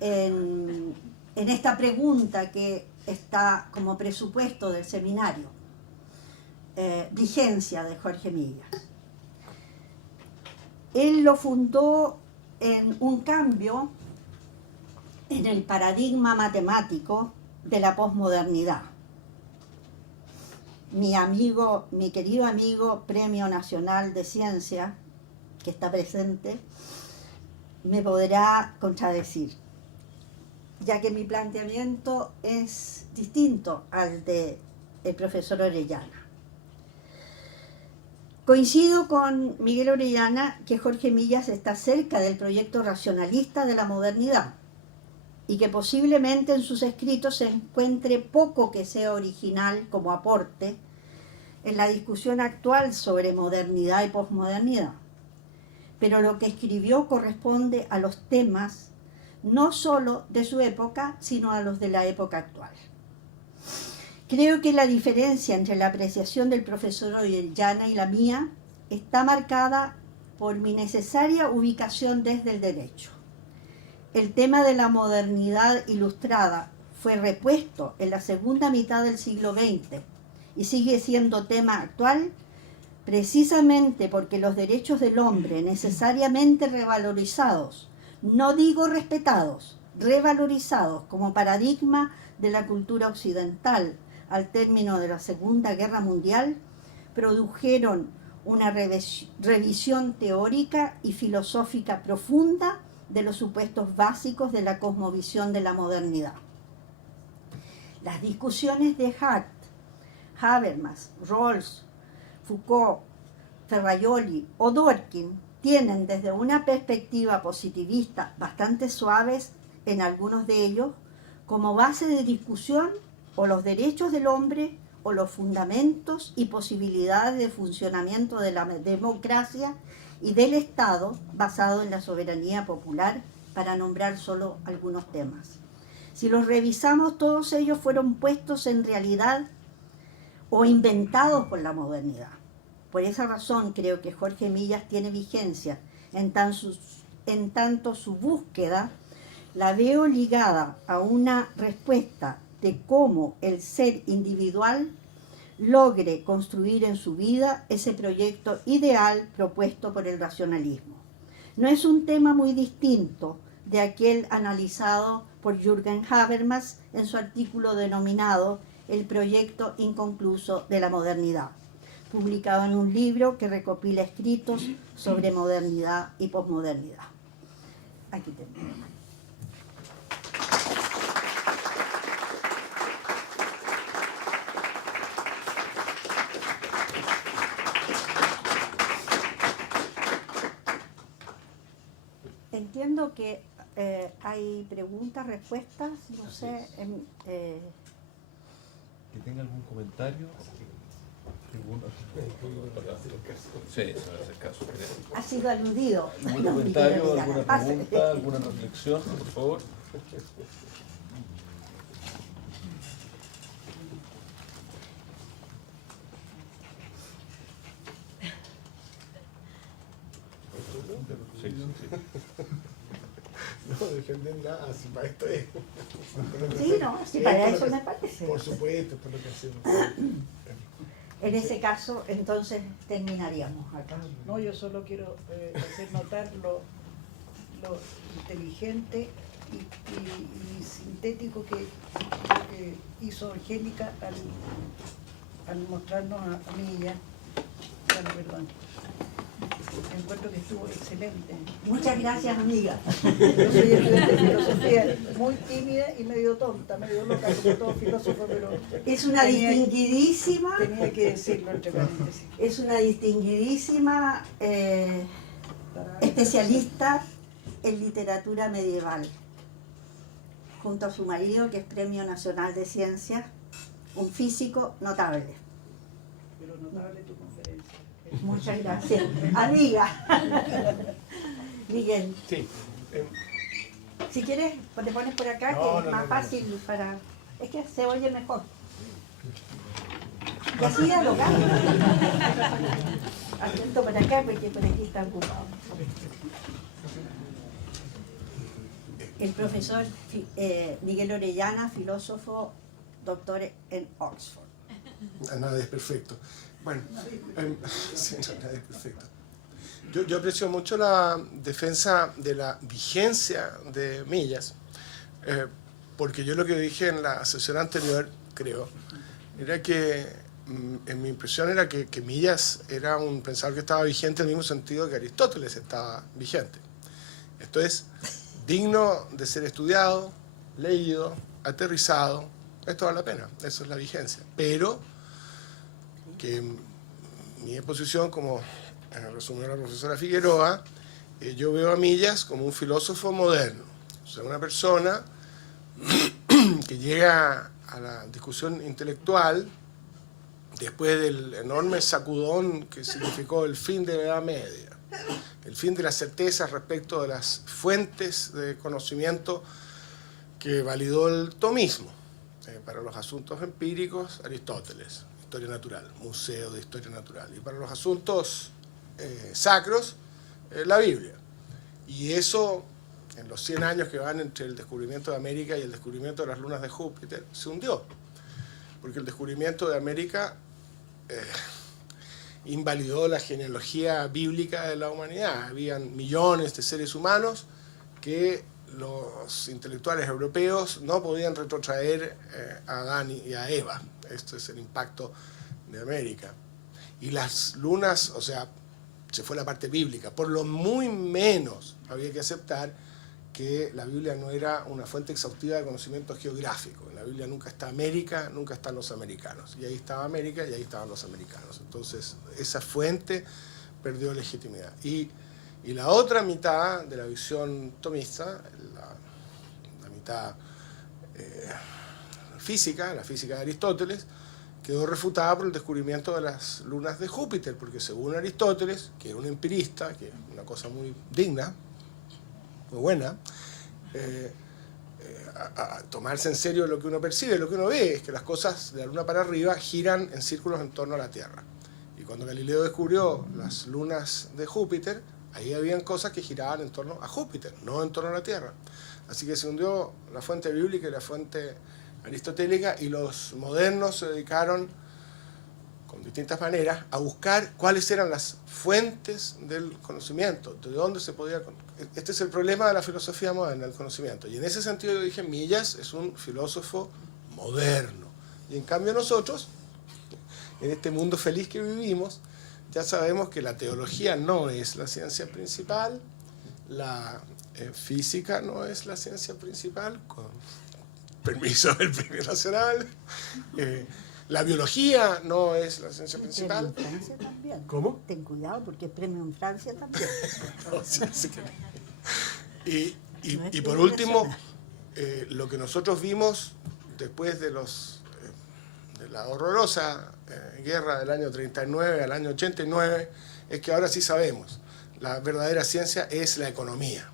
en esta pregunta que está como presupuesto del seminario, vigencia de Jorge Millas. Él lo fundó en un cambio en el paradigma matemático de la posmodernidad. Mi querido amigo Premio Nacional de Ciencia, que está presente, me podrá contradecir, ya que mi planteamiento es distinto al del profesor Orellana. Coincido con Miguel Orellana que Jorge Millas está cerca del proyecto racionalista de la modernidad y que posiblemente en sus escritos se encuentre poco que sea original como aporte en la discusión actual sobre modernidad y posmodernidad. Pero lo que escribió corresponde a los temas no solo de su época, sino a los de la época actual. Creo que la diferencia entre la apreciación del profesor Orellana y la mía está marcada por mi necesaria ubicación desde el derecho. El tema de la modernidad ilustrada fue repuesto en la segunda mitad del siglo XX y sigue siendo tema actual precisamente porque los derechos del hombre necesariamente revalorizados, no digo respetados, revalorizados como paradigma de la cultura occidental al término de la Segunda Guerra Mundial, produjeron una revisión teórica y filosófica profunda de los supuestos básicos de la cosmovisión de la modernidad. Las discusiones de Hart, Habermas, Rawls, Foucault, Ferraioli o Dworkin tienen desde una perspectiva positivista bastante suaves en algunos de ellos como base de discusión o los derechos del hombre o los fundamentos y posibilidades de funcionamiento de la democracia y del Estado basado en la soberanía popular, para nombrar solo algunos temas. Si los revisamos, todos ellos fueron puestos en realidad o inventados por la modernidad. Por esa razón creo que Jorge Millas tiene vigencia, en tanto su búsqueda la veo ligada a una respuesta de cómo el ser individual logre construir en su vida ese proyecto ideal propuesto por el racionalismo. No es un tema muy distinto de aquel analizado por Jürgen Habermas en su artículo denominado El proyecto inconcluso de la modernidad, publicado en un libro que recopila escritos sobre modernidad y posmodernidad. Aquí tenemos. Entiendo que hay preguntas, respuestas, no sé. ¿Que tenga algún comentario? Sí, se me hace caso. Ha sido aludido. ¿Algún comentario, alguna pregunta, alguna reflexión, por favor? Sí, sí. No defender nada, si para esto es. Sí, no, si para eso me parece. Por supuesto, por lo que hacemos. En ese caso, entonces terminaríamos acá. No, yo solo quiero hacer notar lo inteligente y sintético que hizo Angélica al mostrarnos a Milla. Bueno, perdón. Encuentro que estuvo excelente. Muchas gracias, amiga. Yo soy estudiante de filosofía, muy tímida y medio tonta, medio loca, como todo filósofo, pero Es una distinguidísima, tenía que decirlo entre paréntesis. es una distinguidísima especialista en literatura medieval, junto a su marido, que es Premio Nacional de Ciencias, un físico notable. Pero notable tu conferencia. Muchas gracias. Amiga. Miguel, Sí. si quieres, te pones por acá, No, que no, es más no, fácil para... Es que se oye mejor. Y así dialogamos. Atento por acá, porque por aquí está ocupado. El profesor Miguel Orellana, filósofo, doctor en Oxford. Nada es perfecto. Bueno, sí, nada es perfecto. Yo aprecio mucho la defensa de la vigencia de Millas, porque yo lo que dije en la sesión anterior, creo, era que, en mi impresión era que Millas era un pensador que estaba vigente en el mismo sentido que Aristóteles estaba vigente. Esto es digno de ser estudiado, leído, aterrizado. Esto vale la pena, eso es la vigencia. Pero que mi exposición, como resumió la profesora Figueroa, yo veo a Millas como un filósofo moderno, o sea, una persona que llega a la discusión intelectual después del enorme sacudón que significó el fin de la Edad Media, el fin de las certezas respecto de las fuentes de conocimiento que validó el tomismo. Para los asuntos empíricos, Aristóteles, Historia Natural, Museo de Historia Natural. Y para los asuntos sacros, la Biblia. Y eso, en los 100 años que van entre el descubrimiento de América y el descubrimiento de las lunas de Júpiter, se hundió. Porque el descubrimiento de América invalidó la genealogía bíblica de la humanidad. Habían millones de seres humanos que los intelectuales europeos no podían retrotraer a Adán y a Eva. Esto es el impacto de América. Y las lunas, o sea, se fue la parte bíblica. Por lo muy menos había que aceptar que la Biblia no era una fuente exhaustiva de conocimiento geográfico. En la Biblia nunca está América, nunca están los americanos. Y ahí estaba América y ahí estaban los americanos. Entonces, esa fuente perdió legitimidad. Y la otra mitad de la visión tomista, la mitad física, la física de Aristóteles, quedó refutada por el descubrimiento de las lunas de Júpiter, porque según Aristóteles, que era un empirista, que es una cosa muy digna, muy buena, a tomarse en serio lo que uno percibe, lo que uno ve es que las cosas de la luna para arriba giran en círculos en torno a la Tierra. Y cuando Galileo descubrió las lunas de Júpiter, ahí habían cosas que giraban en torno a Júpiter, no en torno a la Tierra. Así que se hundió la fuente bíblica y la fuente aristotélica, y los modernos se dedicaron, con distintas maneras, a buscar cuáles eran las fuentes del conocimiento, de dónde se podía... Este es el problema de la filosofía moderna, el conocimiento. Y en ese sentido yo dije, Millas es un filósofo moderno. Y en cambio nosotros, en este mundo feliz que vivimos, ya sabemos que la teología no es la ciencia principal, la física no es la ciencia principal, con permiso del Premio Nacional, la biología no es la ciencia principal. Premio en Francia también. ¿Cómo? Ten cuidado porque es premio en Francia también. No, sí que... y por último, lo que nosotros vimos después de la horrorosa guerra del año 39 al año 89, es que ahora sí sabemos, la verdadera ciencia es la economía.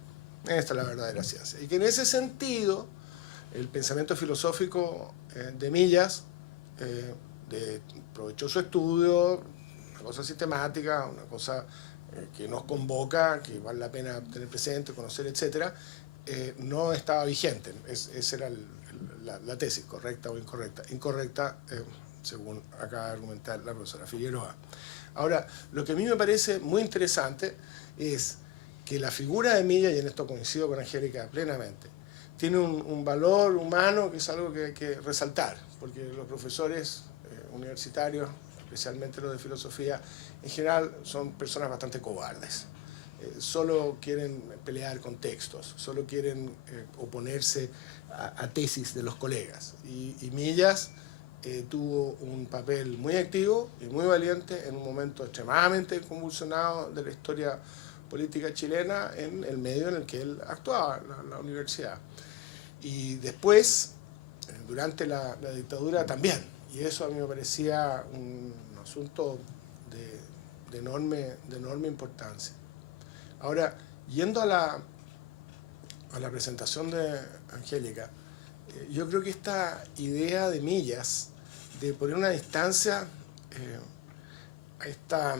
Esta es la verdadera ciencia. Y que en ese sentido, el pensamiento filosófico de Millas, de provechoso estudio, una cosa sistemática, una cosa que nos convoca, que vale la pena tener presente, conocer, etc., no estaba vigente. Esa era la tesis, correcta o incorrecta. Incorrecta, según acaba de argumentar la profesora Figueroa. Ahora, lo que a mí me parece muy interesante es que la figura de Millas, y en esto coincido con Angélica plenamente, tiene un valor humano que es algo que hay que resaltar, porque los profesores universitarios, especialmente los de filosofía, en general son personas bastante cobardes. Solo quieren pelear con textos, solo quieren oponerse a tesis de los colegas. Y Millas tuvo un papel muy activo y muy valiente en un momento extremadamente convulsionado de la historia política chilena, en el medio en el que él actuaba, la universidad. Y después, durante la dictadura también. Y eso a mí me parecía un asunto de enorme importancia. Ahora, yendo a la presentación de Angélica, yo creo que esta idea de Millas, de poner una distancia a esta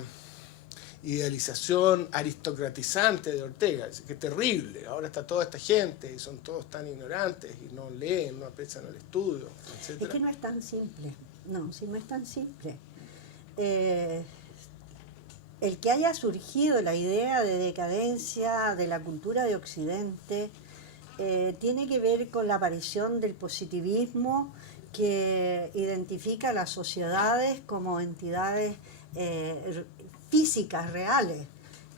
idealización aristocratizante de Ortega, que terrible, ahora está toda esta gente y son todos tan ignorantes y no leen, no aprecian el estudio, etc. Es que no es tan simple, no es tan simple. El que haya surgido la idea de decadencia de la cultura de Occidente tiene que ver con la aparición del positivismo, que identifica a las sociedades como entidades físicas reales,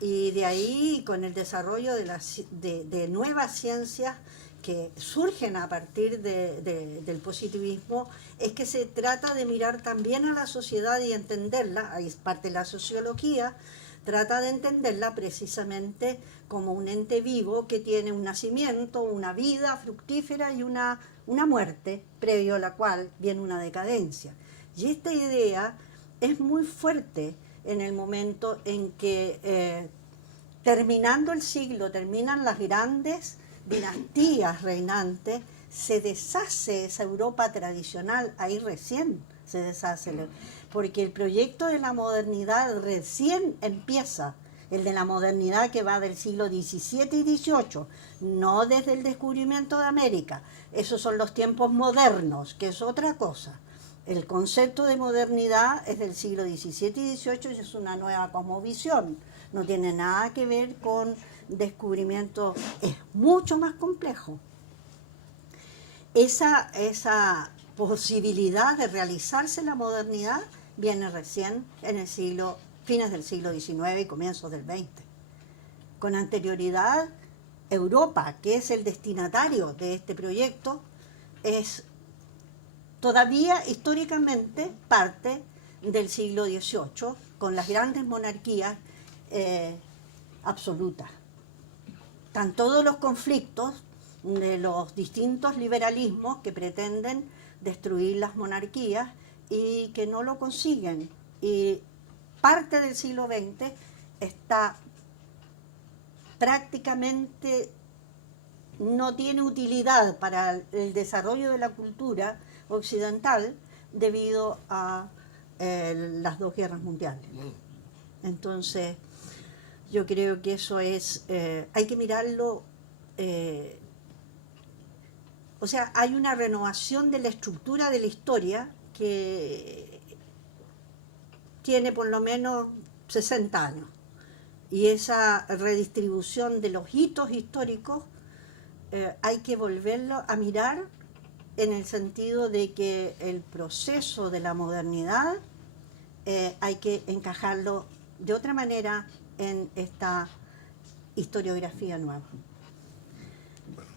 y de ahí, con el desarrollo de nuevas ciencias que surgen a partir del positivismo, es que se trata de mirar también a la sociedad y entenderla. Ahí es parte de la sociología, trata de entenderla precisamente como un ente vivo que tiene un nacimiento, una vida fructífera y una muerte, previo a la cual viene una decadencia. Y esta idea es muy fuerte en el momento en que, terminando el siglo, terminan las grandes dinastías reinantes, se deshace esa Europa tradicional, ahí recién se deshace, porque el proyecto de la modernidad recién empieza, el de la modernidad que va del siglo XVII y XVIII, no desde el descubrimiento de América. Esos son los tiempos modernos, que es otra cosa. El concepto de modernidad es del siglo XVII y XVIII y es una nueva cosmovisión. No tiene nada que ver con descubrimiento, es mucho más complejo. Esa posibilidad de realizarse la modernidad viene recién en el fines del siglo XIX y comienzos del XX. Con anterioridad, Europa, que es el destinatario de este proyecto, es todavía históricamente parte del siglo XVIII, con las grandes monarquías absolutas. Están todos los conflictos de los distintos liberalismos que pretenden destruir las monarquías y que no lo consiguen. Y parte del siglo XX está prácticamente, no tiene utilidad para el desarrollo de la cultura occidental debido a las dos guerras mundiales. Entonces, yo creo que eso es, hay que mirarlo, o sea, hay una renovación de la estructura de la historia que tiene por lo menos 60 años. Y esa redistribución de los hitos históricos hay que volverlo a mirar en el sentido de que el proceso de la modernidad hay que encajarlo de otra manera en esta historiografía nueva.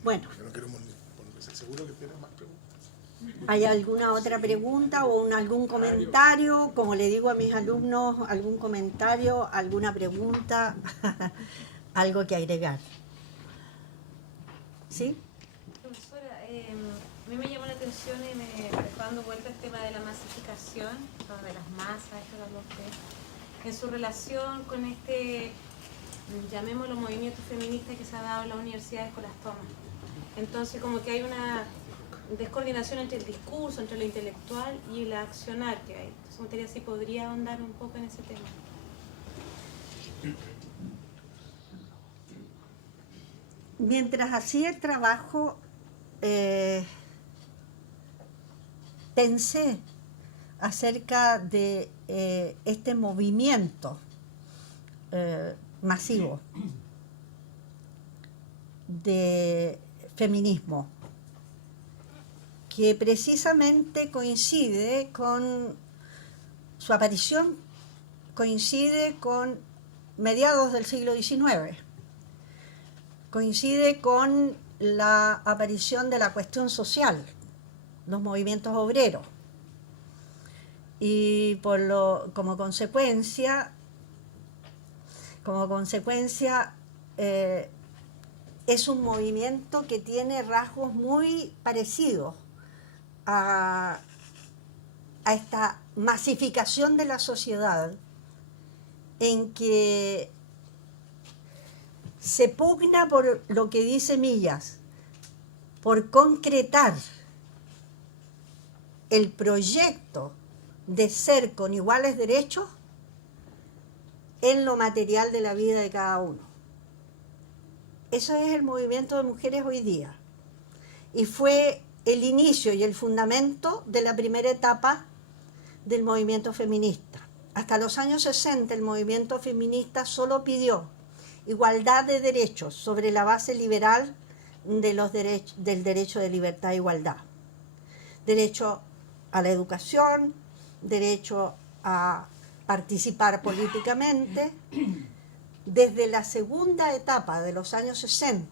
Bueno. Yo no quiero ponerse seguro que tienen más preguntas. ¿Hay alguna otra pregunta o algún comentario? Como le digo a mis alumnos, algún comentario, alguna pregunta, algo que agregar. ¿Sí? Profesora, a mí me llamó la atención y me dejó dando vuelta el tema de la masificación, de las masas, esto habló usted, en su relación con este, llamémoslo, movimiento feminista que se ha dado en las universidades con las tomas. Entonces, como que hay una descoordinación entre el discurso, entre lo intelectual y el accionar que hay. Entonces, me gustaría si podría ahondar un poco en ese tema. Mientras hacía el trabajo, pensé acerca de este movimiento masivo de feminismo, que precisamente coincide con su aparición, coincide con mediados del siglo XIX, coincide con la aparición de la cuestión social, los movimientos obreros, y como consecuencia es un movimiento que tiene rasgos muy parecidos a esta masificación de la sociedad, en que se pugna por lo que dice Millas, por concretar el proyecto de ser con iguales derechos en lo material de la vida de cada uno. Eso es el movimiento de mujeres hoy día. Y fue el inicio y el fundamento de la primera etapa del movimiento feminista. Hasta los años 60 el movimiento feminista solo pidió igualdad de derechos sobre la base liberal del derecho de libertad e igualdad. Derecho a la educación, derecho a participar políticamente. Desde la segunda etapa de los años 60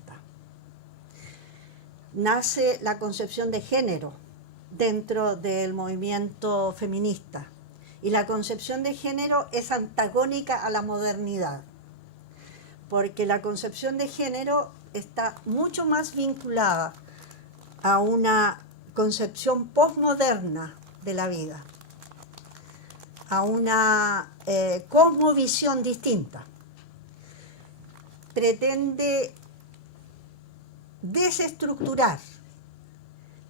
nace la concepción de género dentro del movimiento feminista. Y la concepción de género es antagónica a la modernidad, porque la concepción de género está mucho más vinculada a una concepción posmoderna de la vida, a una cosmovisión distinta. Pretende desestructurar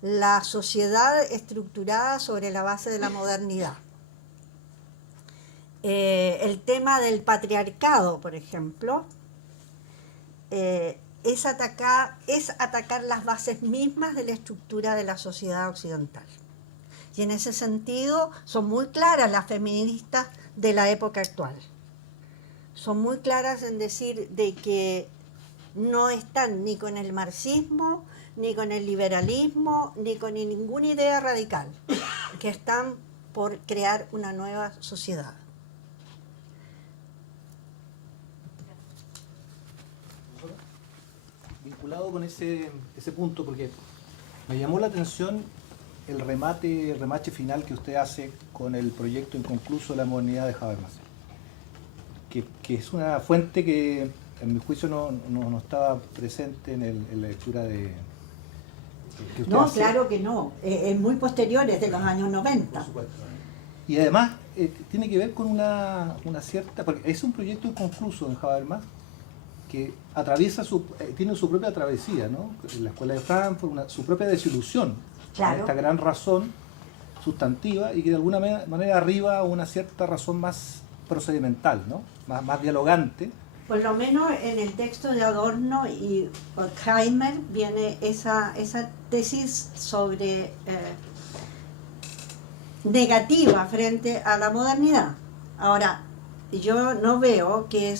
la sociedad estructurada sobre la base de la modernidad. El tema del patriarcado, por ejemplo, es atacar las bases mismas de la estructura de la sociedad occidental. Y en ese sentido son muy claras las feministas de la época actual. Son muy claras en decir de que no están ni con el marxismo, ni con el liberalismo, ni con ninguna idea radical, que están por crear una nueva sociedad. Vinculado con ese punto, porque me llamó la atención el remache final que usted hace con el proyecto inconcluso de la modernidad de Habermas, que es una fuente que en mi juicio no estaba presente en la lectura de que usted No, hace. claro que no, es muy posterior, es de los años 90. Por supuesto. Y además tiene que ver con una cierta, porque es un proyecto inconcluso en Habermas que atraviesa tiene su propia travesía, ¿no? La escuela de Frankfurt, su propia desilusión, Claro. esta gran razón sustantiva y que de alguna manera arriba a una cierta razón más procedimental, ¿no? Más dialogante. Por lo menos en el texto de Adorno y Horkheimer viene esa tesis sobre negativa frente a la modernidad. Ahora, yo no veo que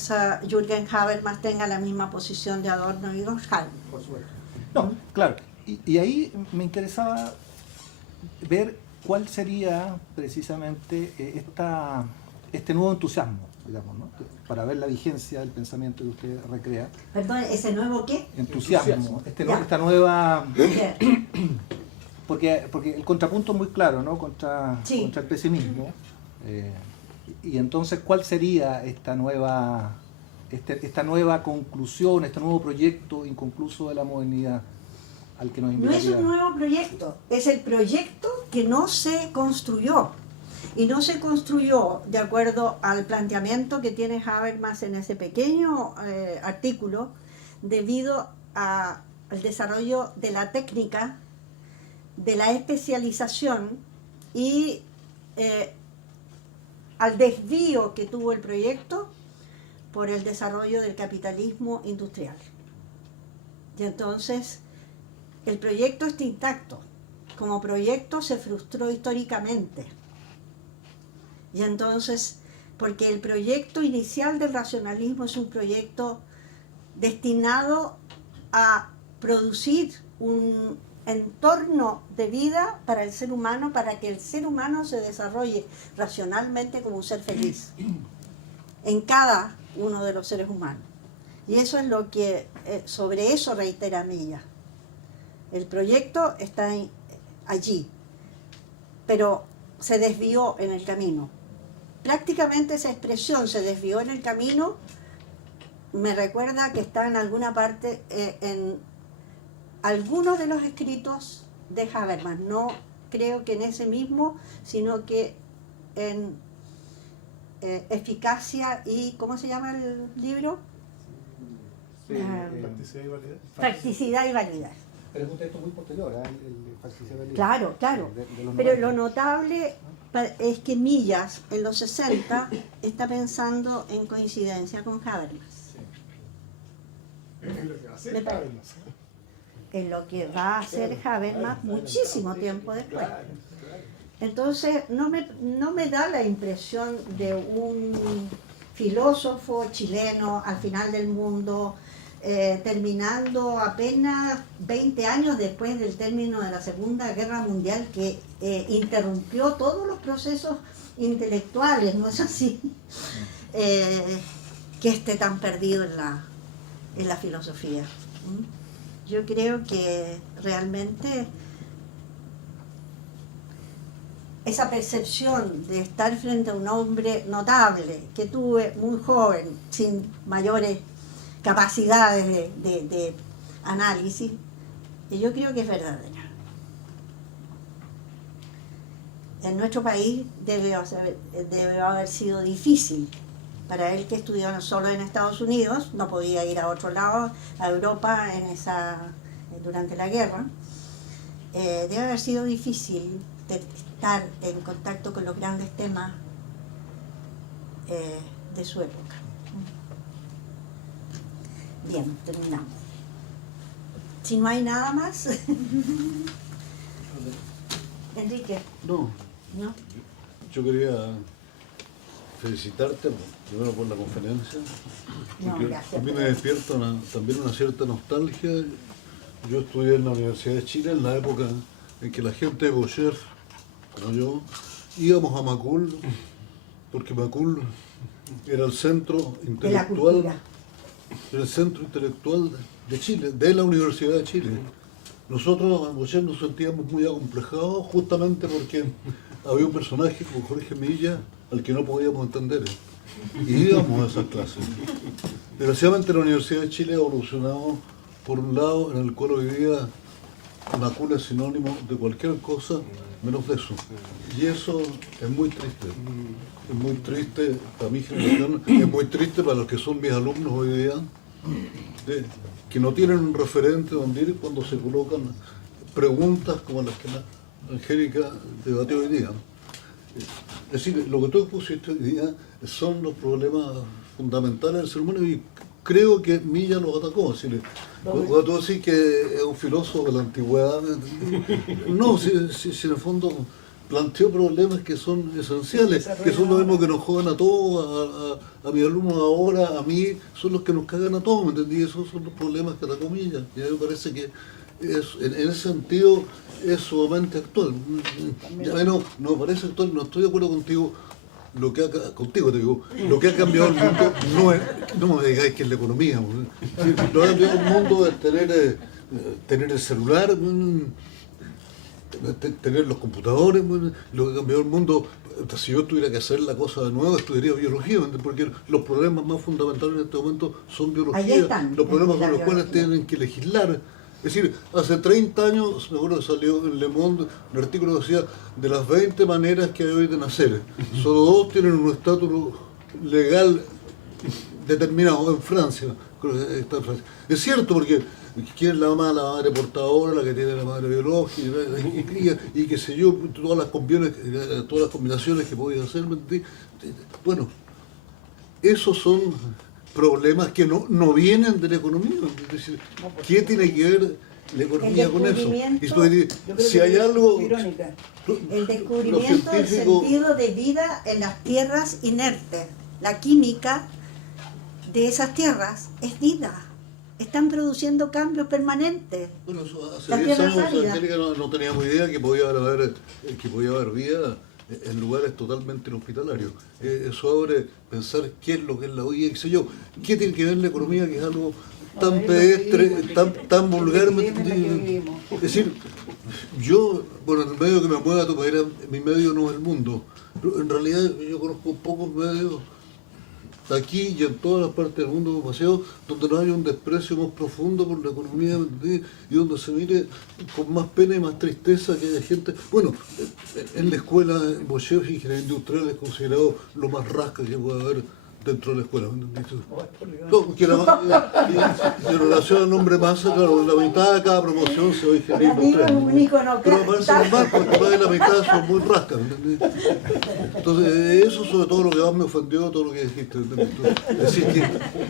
Jürgen Habermas tenga la misma posición de Adorno y Horkheimer. Por supuesto. No, claro. Y ahí me interesaba ver cuál sería precisamente este nuevo entusiasmo, digamos, ¿no? Para ver la vigencia del pensamiento que usted recrea. Perdón, ¿ese nuevo qué? Entusiasmo. Ya. Esta nueva... Bien. Porque el contrapunto es muy claro, ¿no? Contra el pesimismo. Y entonces, ¿cuál sería esta nueva conclusión, este nuevo proyecto inconcluso de la modernidad al que nos No invitaría? es un nuevo proyecto, es el proyecto que no se construyó. Y no se construyó de acuerdo al planteamiento que tiene Habermas en ese pequeño artículo, debido al desarrollo de la técnica, de la especialización y al desvío que tuvo el proyecto por el desarrollo del capitalismo industrial. Y entonces el proyecto está intacto. Como proyecto se frustró históricamente. Y entonces, porque el proyecto inicial del racionalismo es un proyecto destinado a producir un entorno de vida para el ser humano, para que el ser humano se desarrolle racionalmente como un ser feliz en cada uno de los seres humanos. Y eso es lo que, sobre eso reitera Millas. El proyecto está allí, pero se desvió en el camino. Prácticamente esa expresión, se desvió en el camino, me recuerda que está en alguna parte en algunos de los escritos de Habermas. No creo que en ese mismo, sino que en Eficacia y... ¿cómo se llama el libro? Practicidad y validez. Practicidad y validez. Pero es un texto muy posterior, ¿eh? El Practicidad y validez. Claro, claro. De los Pero 90. lo notable es que Millas, en los 60, está pensando en coincidencia con Habermas. Es lo que va a hacer Me parece. Habermas. En lo que va a hacer Habermas muchísimo tiempo después. Entonces, no me da la impresión de un filósofo chileno al final del mundo, terminando apenas 20 años después del término de la Segunda Guerra Mundial, que interrumpió todos los procesos intelectuales, ¿no es así? Que esté tan perdido en la filosofía. Yo creo que realmente esa percepción de estar frente a un hombre notable, que tuve muy joven, sin mayores capacidades de análisis, yo creo que es verdadera. En nuestro país debe haber sido difícil. Para él, que estudió solo en Estados Unidos, no podía ir a otro lado, a Europa durante la guerra, debe haber sido difícil estar en contacto con los grandes temas de su época. Bien, terminamos. Si no hay nada más, Enrique, No, ¿no? yo quería felicitarte primero por la conferencia, No, porque gracias. a mí me despierta también una cierta nostalgia. Yo estudié en la Universidad de Chile en la época en que la gente de Boucher, como yo, íbamos a Macul, porque Macul era el centro De la intelectual, cultura. el centro intelectual de Chile, de la Universidad de Chile. Nosotros en Bocher nos sentíamos muy acomplejados justamente porque había un personaje como Jorge Milla al que no podíamos entender. Y íbamos a esas clases. Desgraciadamente la Universidad de Chile ha evolucionado por un lado en el cual hoy día Macul es sinónimo de cualquier cosa menos de eso. Y eso es muy triste. Es muy triste para mi generación, es muy triste para los que son mis alumnos hoy día, que no tienen un referente donde ir cuando se colocan preguntas como las que la Angélica debatió hoy día. Es decir, lo que tú expusiste hoy día son los problemas fundamentales del ser humano y creo que Milla los atacó. Es decir, cuando tú decís que es un filósofo de la antigüedad, no, si en el fondo planteó problemas que son esenciales, que son los mismos que nos jodan a todos, a mis alumnos ahora, a mí, son los que nos cagan a todos, ¿me entendí? Esos son los problemas que atacó Milla. Y a mí me parece que en ese sentido es sumamente actual. Ya no me parece actual, no estoy de acuerdo contigo. Lo que ha cambiado el mundo no me digáis que es la economía. Lo que ha cambiado el mundo es tener el celular, tener los computadores. Lo que ha cambiado el mundo, si yo tuviera que hacer la cosa de nuevo, estudiaría biología, porque los problemas más fundamentales en este momento son biología, los problemas con los cuales tienen que legislar. Es decir, hace 30 años, me acuerdo que salió en Le Monde un artículo que decía de las 20 maneras que hay hoy de nacer, solo 2 tienen un estatus legal determinado en Francia. Creo que está en Francia. Es cierto, porque ¿quién es la madre portadora, la que tiene la madre biológica? Y qué sé yo, todas las combinaciones que podéis hacer. Bueno, esos son problemas que no vienen de la economía. Es decir, ¿qué tiene que ver la economía con eso? Y tú dices, si hay algo... El descubrimiento del sentido de vida en las tierras inertes. La química de esas tierras es vida. Están produciendo cambios permanentes. Bueno, hace 10 años Angélica no teníamos idea que podía haber vida en lugares totalmente inhospitalarios. Eso abre pensar qué es lo que es la vida, qué sé yo, qué tiene que ver la economía, que es algo tan pedestre, tan vulgar. Es decir, yo, bueno, en el medio que me mueva a tu manera, mi medio no es el mundo. En realidad yo conozco pocos medios aquí y en todas las partes del mundo demasiado, donde no haya un desprecio más profundo por la economía y donde se mire con más pena y más tristeza que haya gente. Bueno, en la escuela, en Bocher, ingeniería industrial es considerado lo más rasca que puede haber dentro de la escuela. No, que en relación al nombre masa, claro, la mitad de cada promoción se va a ingeniería industrial. Pero me parece normal, porque más de la mitad son muy rascas. Entonces, eso sobre todo lo que más me ofendió, todo lo que dijiste.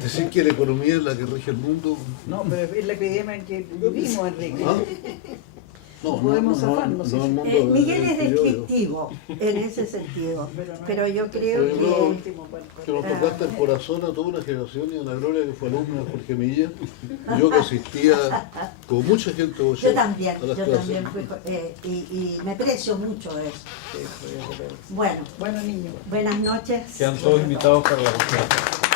Decir que la economía es la que rige el mundo. No, pero es la epidemia en que vivimos, Enrique. ¿Ah? No, podemos zafarnos. Miguel es descriptivo en ese sentido, pero yo creo que nos tocaste el corazón a toda una generación y a la Gloria que fue alumna de Jorge Milla, y yo que asistía con mucha gente. Yo también fui, y me aprecio mucho eso. Bueno, Bueno, niño. buenas noches. Quedan todos invitados para la conferencia.